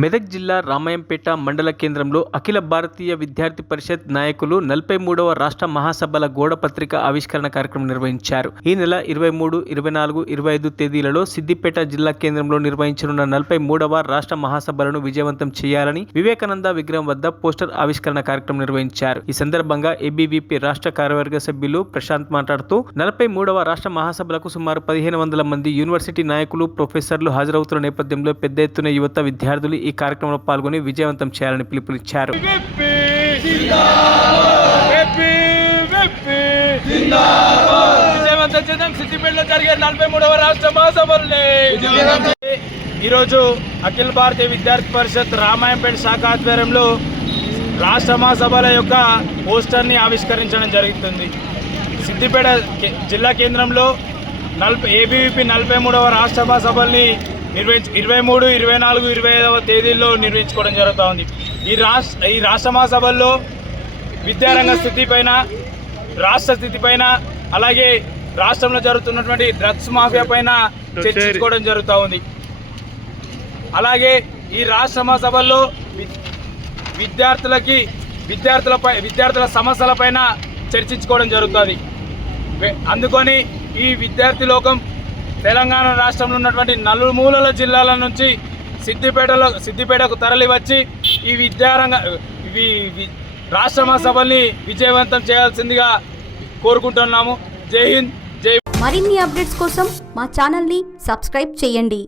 మెదక్ జిల్లా రామాయంపేట మండల కేంద్రంలో అఖిల భారతీయ విద్యార్థి పరిషత్ నాయకులు 43వ రాష్ట్ర మహాసభల గోడ పత్రిక ఆవిష్కరణ కార్యక్రమం నిర్వహించారు. ఈ నెల 23, 24, 25 తేదీలలో సిద్దిపేట జిల్లా కేంద్రంలో నిర్వహించనున్న 43వ రాష్ట్ర మహాసభలను విజయవంతం చేయాలని వివేకానంద విగ్రహం వద్ద పోస్టర్ ఆవిష్కరణ కార్యక్రమం నిర్వహించారు. ఈ సందర్భంగా ఏబీవీపీ రాష్ట్ర కార్యవర్గ సభ్యులు ప్రశాంత్ మాట్లాడుతూ 43వ రాష్ట్ర మహాసభలకు సుమారు 1500 మంది యూనివర్సిటీ నాయకులు, ప్రొఫెసర్లు హాజరవుతున్న నేపథ్యంలో పెద్ద ఎత్తున యువత విద్యార్థులు ఈ కార్యక్రమంలో పాల్గొని విజయవంతం చేయాలని పిలుపునిచ్చారు. ఈరోజు అఖిల భారతీయ విద్యార్థి పరిషత్ రామాయంపేట శాఖ ఆధ్వర్యంలో రాష్ట్ర మహాసభల యొక్క పోస్టర్ని ఆవిష్కరించడం జరుగుతుంది. సిద్దిపేట జిల్లా కేంద్రంలో ఏబీవీపీ 43వ రాష్ట్ర మహాసభల్ని 23, 24, 25వ తేదీల్లో నిర్వహించుకోవడం జరుగుతూ ఉంది. ఈ రాష్ట్ర మహాసభల్లో విద్యారంగ స్థితిపైన, రాష్ట్ర స్థితిపైన, అలాగే రాష్ట్రంలో జరుగుతున్నటువంటి డ్రగ్స్ మాఫియా పైన చర్చించుకోవడం జరుగుతూ ఉంది. అలాగే ఈ రాష్ట్ర మహాసభల్లో విద్యార్థుల సమస్యలపైన చర్చించుకోవడం జరుగుతుంది. అందుకొని ఈ విద్యార్థి లోకం తెలంగాణ రాష్ట్రంలో ఉన్నటువంటి నలుమూలల జిల్లాల నుంచి సిద్దిపేటకు తరలి వచ్చి ఈ రాష్ట్ర మహాసభల్ని విజయవంతం చేయాల్సిందిగా కోరుకుంటున్నాము. జై హింద్, జై. మరిన్ని అప్డేట్స్ కోసం మా ఛానల్ని సబ్స్క్రైబ్ చేయండి.